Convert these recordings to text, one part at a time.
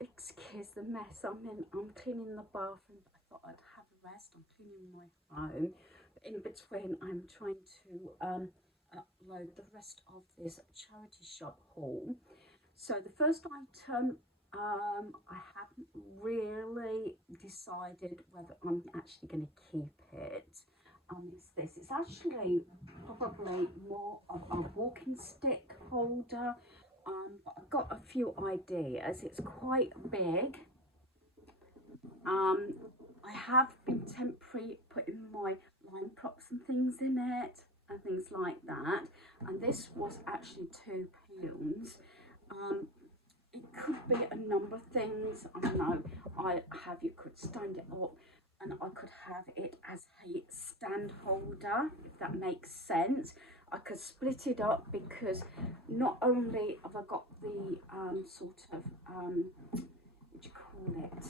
excuse the mess I'm in. I'm cleaning the bathroom, but I thought I'd have a rest. I'm cleaning my home. But in between, I'm trying to upload the rest of this charity shop haul. So the first item, I haven't really decided whether I'm actually going to keep it. It's this. It's actually probably more of a walking stick holder. But I've got a few ideas. It's quite big. Um, I have been temporarily putting my line props and things in it and things like that. And this was actually £2. Um, it could be a number of things. I don't know. You could stand it up and I could have it as a stand holder, if that makes sense. I could split it up because not only have I got the sort of, what do you call it,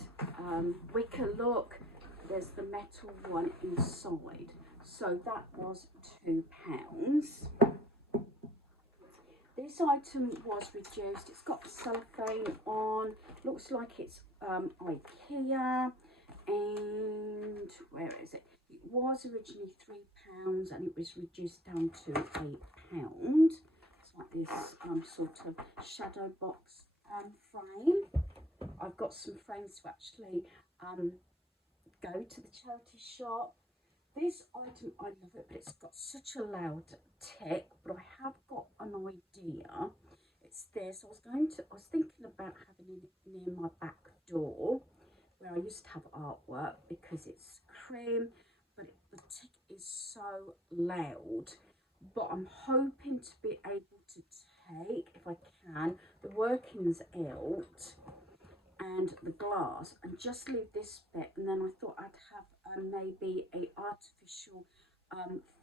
wicker look, there's the metal one inside. So that was £2. This item was reduced. It's got cellophane on. Looks like it's IKEA. And where is it? It was originally £3 and it was reduced down to £8. It's like this sort of shadow box frame. I've got some frames to actually go to the charity shop. This item, I love it, but it's got such a loud tick. But I have got an idea. It's this. I was thinking about having it near my back door, where I used to have artwork because it's cream, but the tick is so loud. But I'm hoping to be able to take, if I can, the workings out and the glass and just leave this bit, and then I thought I'd have maybe a artificial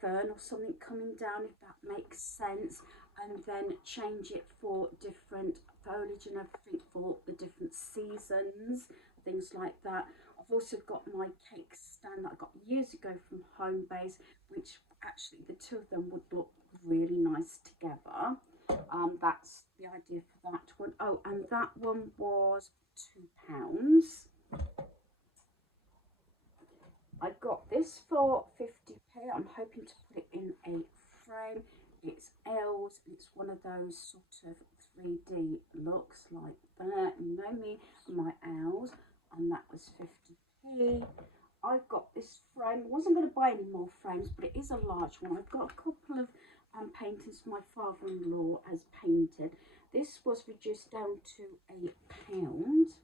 fern or something coming down, if that makes sense, and then change it for different foliage and everything for the different seasons, things like that. I've also got my cake stand that I got years ago from Homebase, which actually the two of them would look really nice together. That's the idea for that one. Oh, and that one was £2. I got this for 50p. I'm hoping to put it in a frame. It's L's. It's one of those sort of 3D looks like that. You know me and my L's, and that was 50p. I've got this frame. I wasn't going to buy any more frames, but it is a large one. I've got a couple of paintings my father-in-law has painted. This was reduced down to £1.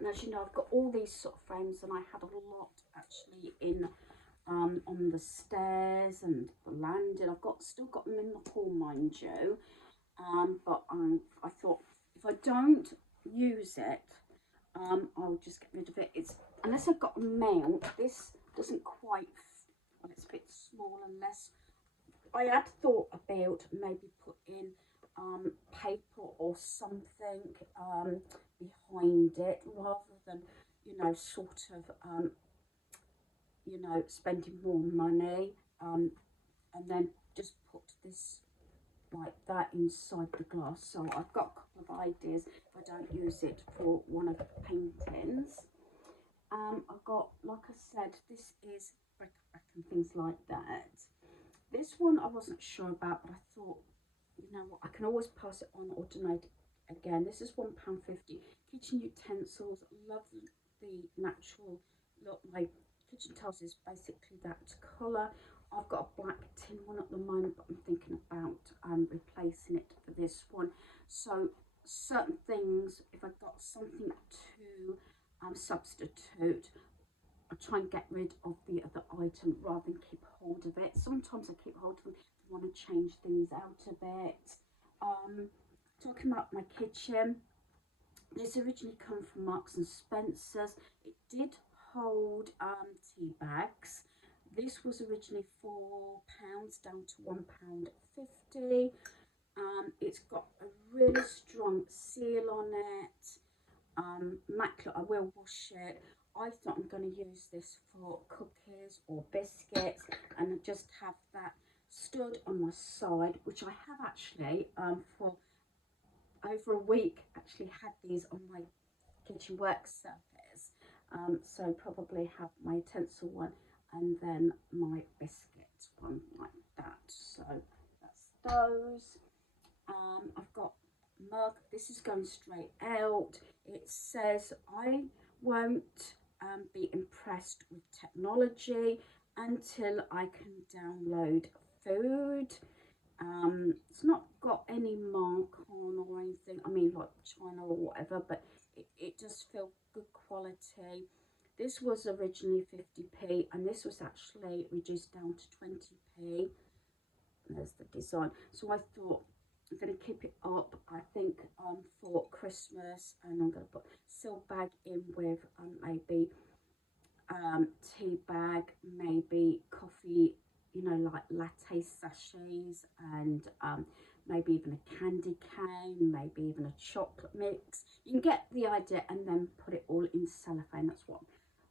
And as you know, I've got all these sort of frames, and I had a lot actually in on the stairs and the landing. Still got them in the hall, mind you. But I thought if I don't use it, I'll just get rid of it. Unless I've got a mount, this doesn't quite. Well, it's a bit small unless I had thought about maybe putting paper or something behind it, rather than, you know, sort of you know, spending more money, and then just put this like that inside the glass. So I've got a couple of ideas if I don't use it for one of the paintings. I've got, like I said, this is bric-a-brac and things like that. This one I wasn't sure about, but I thought, you know what, I can always pass it on or donate it again. This is £1.50. Kitchen utensils, love the natural look. My kitchen tiles is basically that colour. I've got a black tin one at the moment, but I'm thinking about replacing it for this one. So certain things, if I've got something to substitute, I try and get rid of the other item rather than keep hold of it. Sometimes I keep hold of them if I want to change things out a bit. Talking about my kitchen, this originally came from Marks and Spencer's. It did hold tea bags. This was originally £4 down to £1.50. It's got a really strong seal on it. Immaculate. I will wash it. I thought I'm going to use this for cookies or biscuits, and just have that stood on my side, which I have actually for over a week actually had these on my kitchen work surface. So probably have my utensil one and then my biscuit one like that. So that's those. I've got mug. This is going straight out. It says I won't be impressed with technology until I can download food. It's not got any mark on or anything. I mean, like China or whatever, but it just felt good quality. This was originally 50p, and this was actually reduced down to 20p. There's the design. So I thought I'm going to keep it up, I think, for Christmas, and I'm going to put silk bag in with maybe tea bag, maybe coffee, you know, like latte sachets, and maybe even a candy cane, maybe even a chocolate mix. You can get the idea, and then put it all in cellophane. That's what,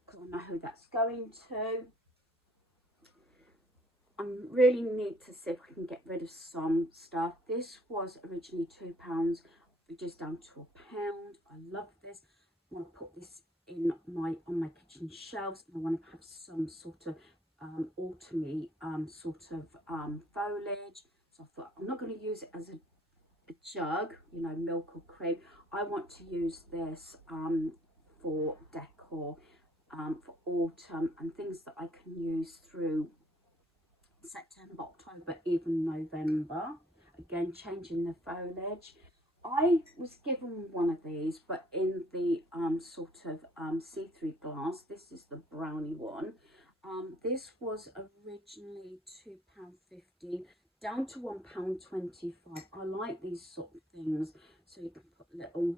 because I know who that's going to. I really need to see if I can get rid of some stuff. This was originally £2, reduced down to £1. I love this. I want to put this in on my kitchen shelves, and I want to have some sort of autumny sort of foliage. So I thought I'm not going to use it as a jug, you know, milk or cream. I want to use this for decor for autumn and things that I can use through September, October, even November. Again, changing the foliage. I was given one of these, but in the sort of see-through glass. This is the brownie one. This was originally £2.50, down to £1.25. I like these sort of things, so you can put little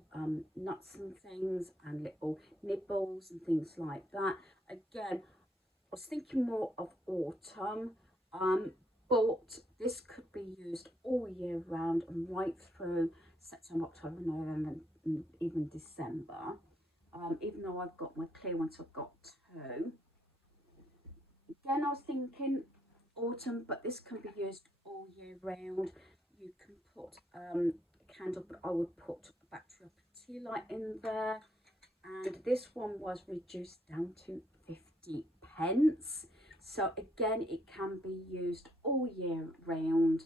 nuts and things, and little nibbles and things like that. Again, I was thinking more of autumn. But this could be used all year round and right through September, October, November, and even December. Even though I've got my clear ones, I've got two. Again, I was thinking autumn, but this can be used all year round. You can put a candle, but I would put a battery operated tea light in there. And this one was reduced down to 50p. So again, it can be used all year round,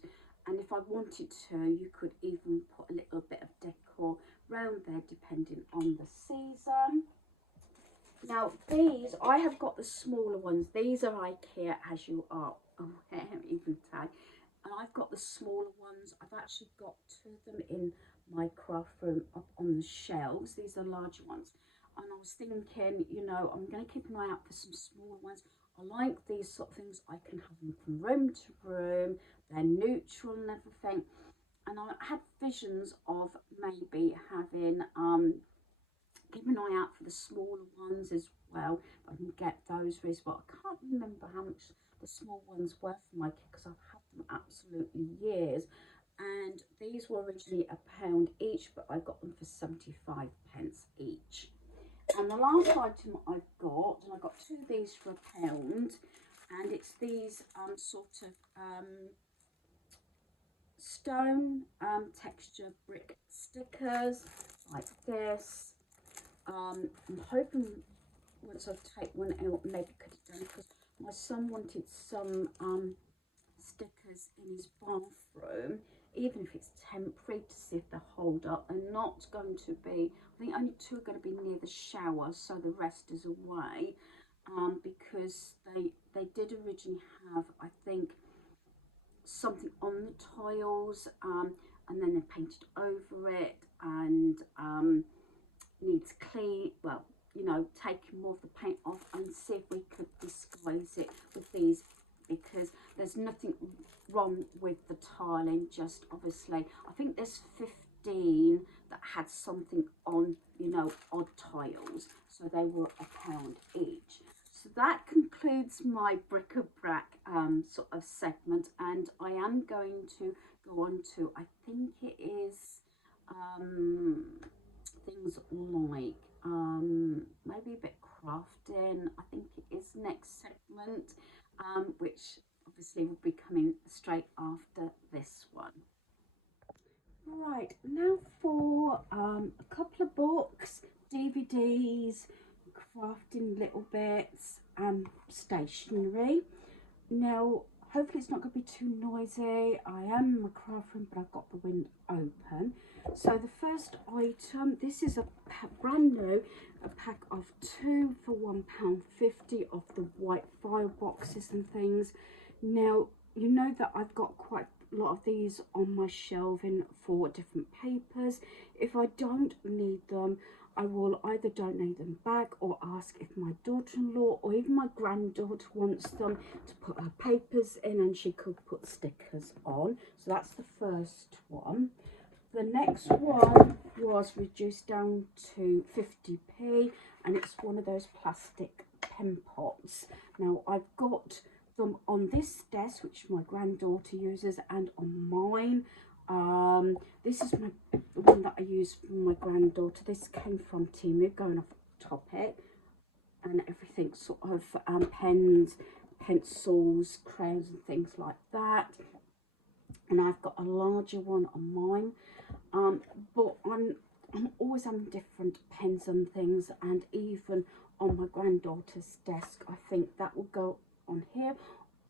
and if I wanted to, you could even put a little bit of decor round there depending on the season. Now these, I have got the smaller ones. These are IKEA, as you are aware, even tag. And I've got the smaller ones. I've actually got two of them in my craft room up on the shelves. These are larger ones. And I was thinking, you know, I'm going to keep an eye out for some smaller ones. I like these sort of things. I can have them from room to room. They're neutral and everything. And I had visions of maybe having, keep an eye out for the smaller ones as well. I can get those as well. I can't remember how much the small ones were for my kit, because I've had them absolutely years. And these were originally £1 each, but I got them for 75p each. And the last item I've got, and I got two of these for £1, and it's these sort of stone texture brick stickers like this. I'm hoping once I take one out, maybe cut it down, because my son wanted some stickers in his bathroom, even if it's temporary, to see if they hold up. They're not going to be, I think only two are going to be near the shower, so the rest is away, because they did originally have, I think, something on the tiles, and then they painted over it, and needs clean, well, you know, taking more of the paint off, and see if we could disguise it with these, because there's nothing wrong with the tiling, just obviously I think there's 15 that had something on, you know, odd tiles, so they were £1 each. So that concludes my bric-a-brac sort of segment, and I am going to go on to, I think it is things like maybe a bit crafting. I think it is next segment, which obviously will be coming straight after this one. Right, now for a couple of books, DVDs, crafting little bits, and stationery. Now, hopefully it's not going to be too noisy. I am in my craft room, but I've got the window open. So the first item, this is a brand new, a pack of 2 for £1.50 of the white file boxes and things. Now, you know that I've got quite a lot of these on my shelving for different papers. If I don't need them, I will either donate them back or ask if my daughter-in-law or even my granddaughter wants them to put her papers in, and she could put stickers on. So that's the first one. The next one was reduced down to 50p, and it's one of those plastic pen pots. Now I've got them on this desk, which my granddaughter uses, and on mine. This is the one that I use for my granddaughter. This came from Temu, going off topic, and everything sort of pens, pencils, crayons and things like that. And I've got a larger one on mine, but I'm always having different pens and things, and even on my granddaughter's desk, I think that will go on here.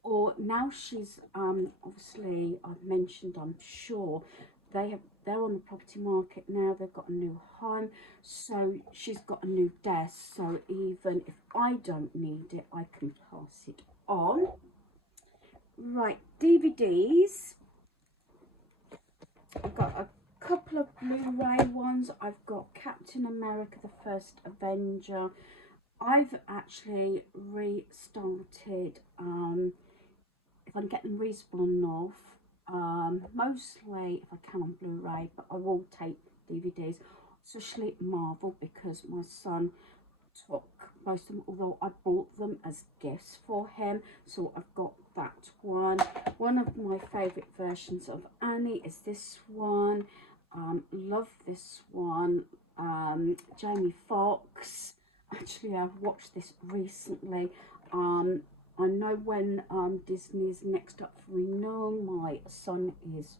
Or now she's obviously, I've mentioned, I'm sure they're on the property market now. They've got a new home, so she's got a new desk, so even if I don't need it, I can pass it on. Right, DVDs. I've got a couple of Blu-ray ones. I've got Captain America, the First Avenger. I've actually restarted, if I can get them reasonable enough, mostly if I can on Blu-ray, but I will take DVDs, especially Marvel, because my son took most of them, although I bought them as gifts for him. So I've got that one. One of my favourite versions of Annie is this one. Love this one. Jamie Foxx. Actually, I've watched this recently. I know when Disney's next up for renewal, my son is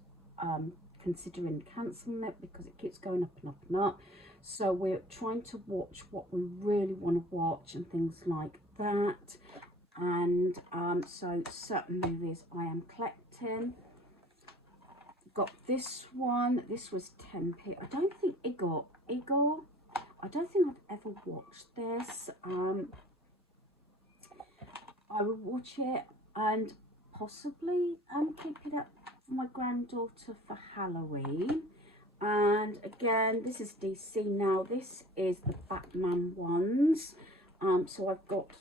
considering cancelling it because it keeps going up and up and up. So we're trying to watch what we really want to watch and things like that. And so certain movies I am collecting. Got this one. This was 10p. I don't think Igor. I don't think I've ever watched this. I will watch it and possibly keep it up for my granddaughter for Halloween. And again, this is DC now. This is the Batman ones. So I've got,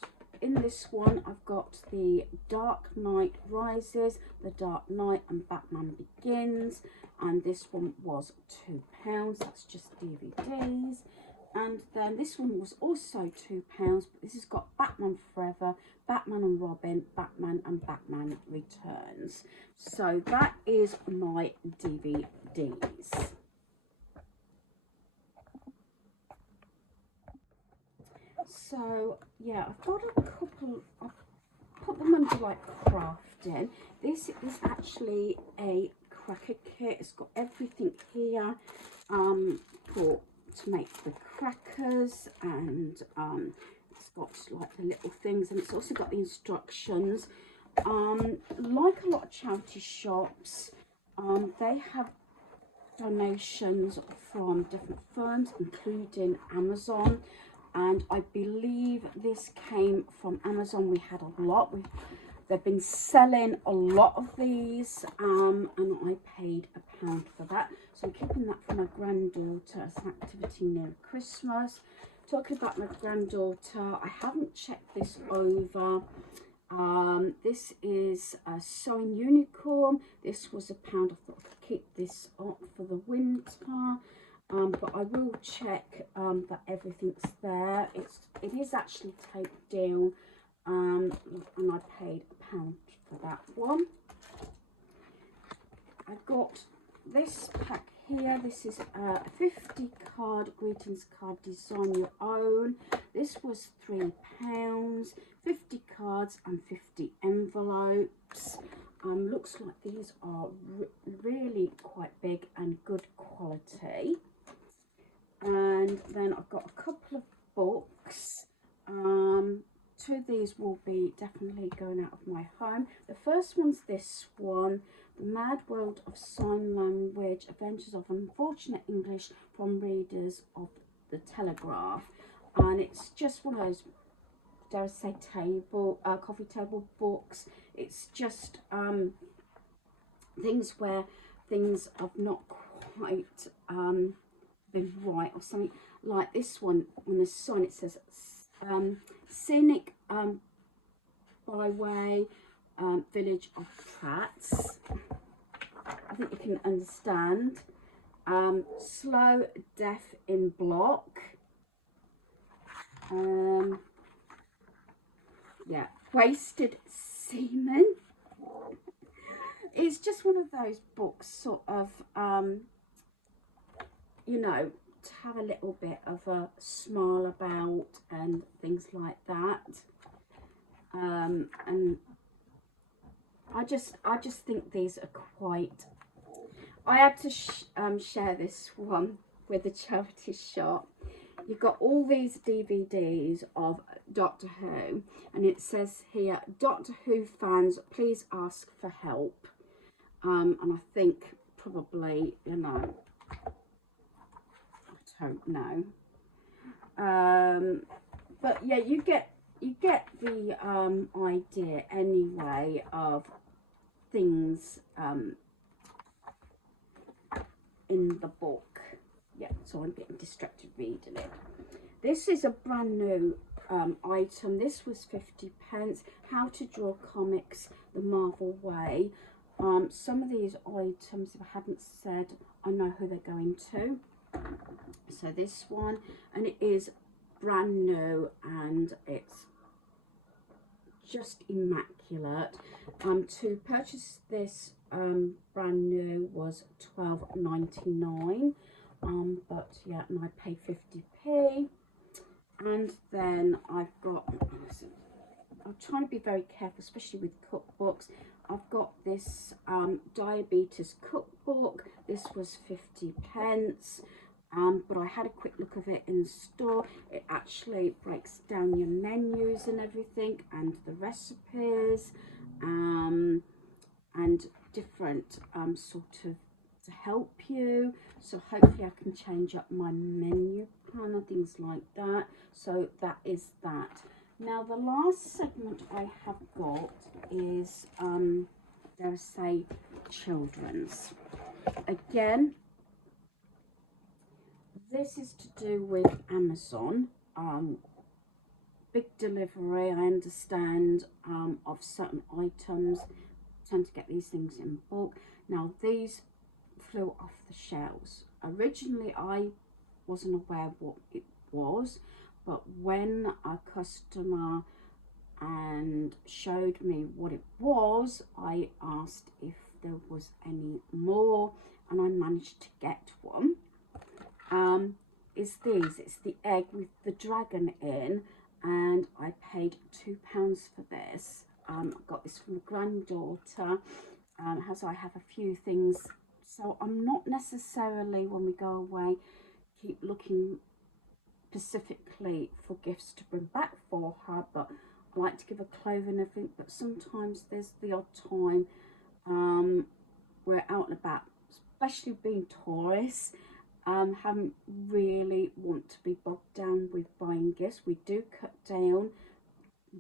in this one, I've got the Dark Knight Rises, the Dark Knight and Batman Begins. And this one was £2. That's just DVDs. And then this one was also £2, but this has got Batman Forever, Batman and Robin, Batman and Batman Returns. So that is my DVDs. So yeah, I've got a couple, I've put them under like crafting. This is actually a cracker kit. It's got everything here to make the crackers, and it's got like the little things, and it's also got the instructions. Like a lot of charity shops, they have donations from different firms, including Amazon, and I believe this came from Amazon. We had a lot. They've been selling a lot of these, and I paid £1 for that. So I'm keeping that for my granddaughter as an activity near Christmas. Talking about my granddaughter, I haven't checked this over. This is a Sewing Unicorn. This was £1. I thought I could keep this up for the winter. But I will check that everything's there. It is actually taped down, and I paid £1 for that one. I got this pack here. This is a 50 card greetings card, design your own. This was £3, 50 cards and 50 envelopes. Looks like these are really quite big and good quality. And then I've got a couple of books. Two of these will be definitely going out of my home. The first one's this one, The Mad World of Sign Language, Adventures of Unfortunate English from Readers of the Telegraph. And it's just one of those, dare I say, coffee table books. It's just things where things have not quite been right, or something like this one. On the sign it says scenic byway, village of Trats. I think you can understand. Slow death in block. Yeah, wasted semen. It's just one of those books, sort of, you know, to have a little bit of a smile about and things like that. And I just think these are quite. I had to share this one with the charity shop. You've got all these DVDs of Doctor Who, and it says here, Doctor Who fans, please ask for help. And I think probably, you know, I don't know. But yeah, you get the idea anyway of things in the book. Yeah, so I'm getting distracted reading it. This is a brand new item. This was 50p. How to Draw Comics the Marvel Way. Some of these items, if I haven't said, I know who they're going to. So this one, and it is brand new, and it's just immaculate. To purchase this brand new was £12.99. But yeah, and I paid 50p. And then I've got, I'm trying to be very careful, especially with cookbooks. I've got this diabetes cookbook. This was 50p. But I had a quick look of it in the store. It actually breaks down your menus and everything, and the recipes, and different sort of to help you. So hopefully I can change up my menu plan and things like that. So that is that. Now the last segment I have got is dare I say, children's. Again, this is to do with Amazon. Big delivery, I understand, of certain items. Tend to get these things in bulk. Now these flew off the shelves. Originally I wasn't aware what it was, but when a customer and showed me what it was, I asked if there was any more, and I managed to get one. It's the egg with the dragon in, and I paid £2 for this. I got this from a granddaughter, as I have a few things, so I'm not necessarily, when we go away, keep looking specifically for gifts to bring back for her, but I like to give her clothing and everything. But sometimes there's the odd time we're out and about, especially being tourists, haven't really want to be bogged down with buying gifts. We do cut down.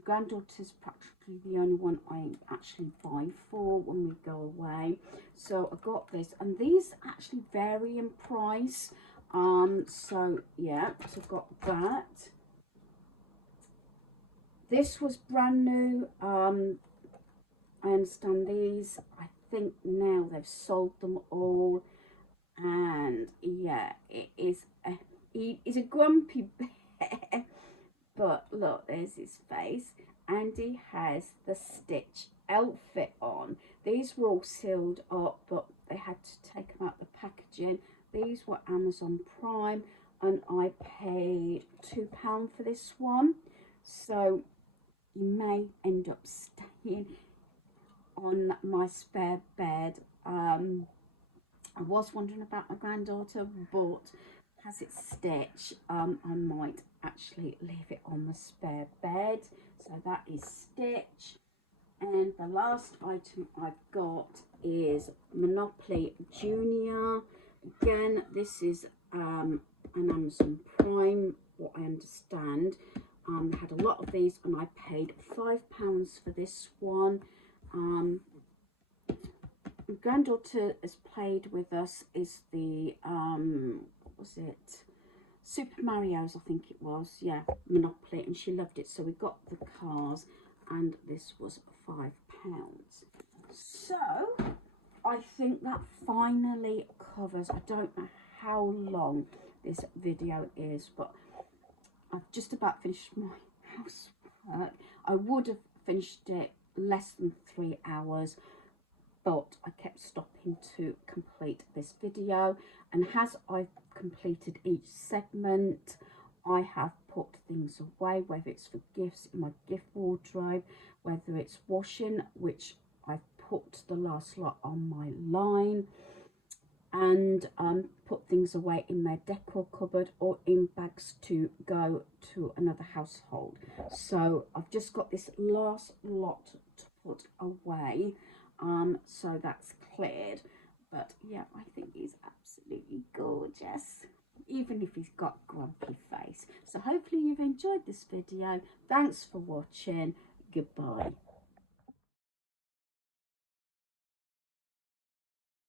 Granddaughter's practically the only one I actually buy for when we go away. So I got this, and these actually vary in price. So yeah, so I got that. This was brand new. I understand these, I think now they've sold them all, and yeah, he's a grumpy bear. But look, there's his face, and he has the Stitch outfit on. These were all sealed up, but they had to take them out the packaging. These were Amazon Prime, and I paid £2 for this one. So you may end up staying on my spare bed. I was wondering about my granddaughter, but has its stitch. I might actually leave it on the spare bed. So that is stitch. And the last item I've got is Monopoly Junior. Again, this is an Amazon Prime, what I understand. I had a lot of these and I paid £5 for this one. My granddaughter has played with us is the, what was it? Super Mario's, I think it was. Yeah, Monopoly, and she loved it. So we got the cars and this was £5. So I think that finally covers, I don't know how long this video is, but I've just about finished my housework. I would have finished it less than 3 hours, but I kept stopping to complete this video, and as I've completed each segment, I have put things away, whether it's for gifts in my gift wardrobe, whether it's washing, which I've put the last lot on my line, and put things away in my decor cupboard or in bags to go to another household. So I've just got this last lot to put away, so that's cleared. But yeah, I think he's absolutely gorgeous, even if he's got grumpy face. So hopefully you've enjoyed this video. Thanks for watching. Goodbye.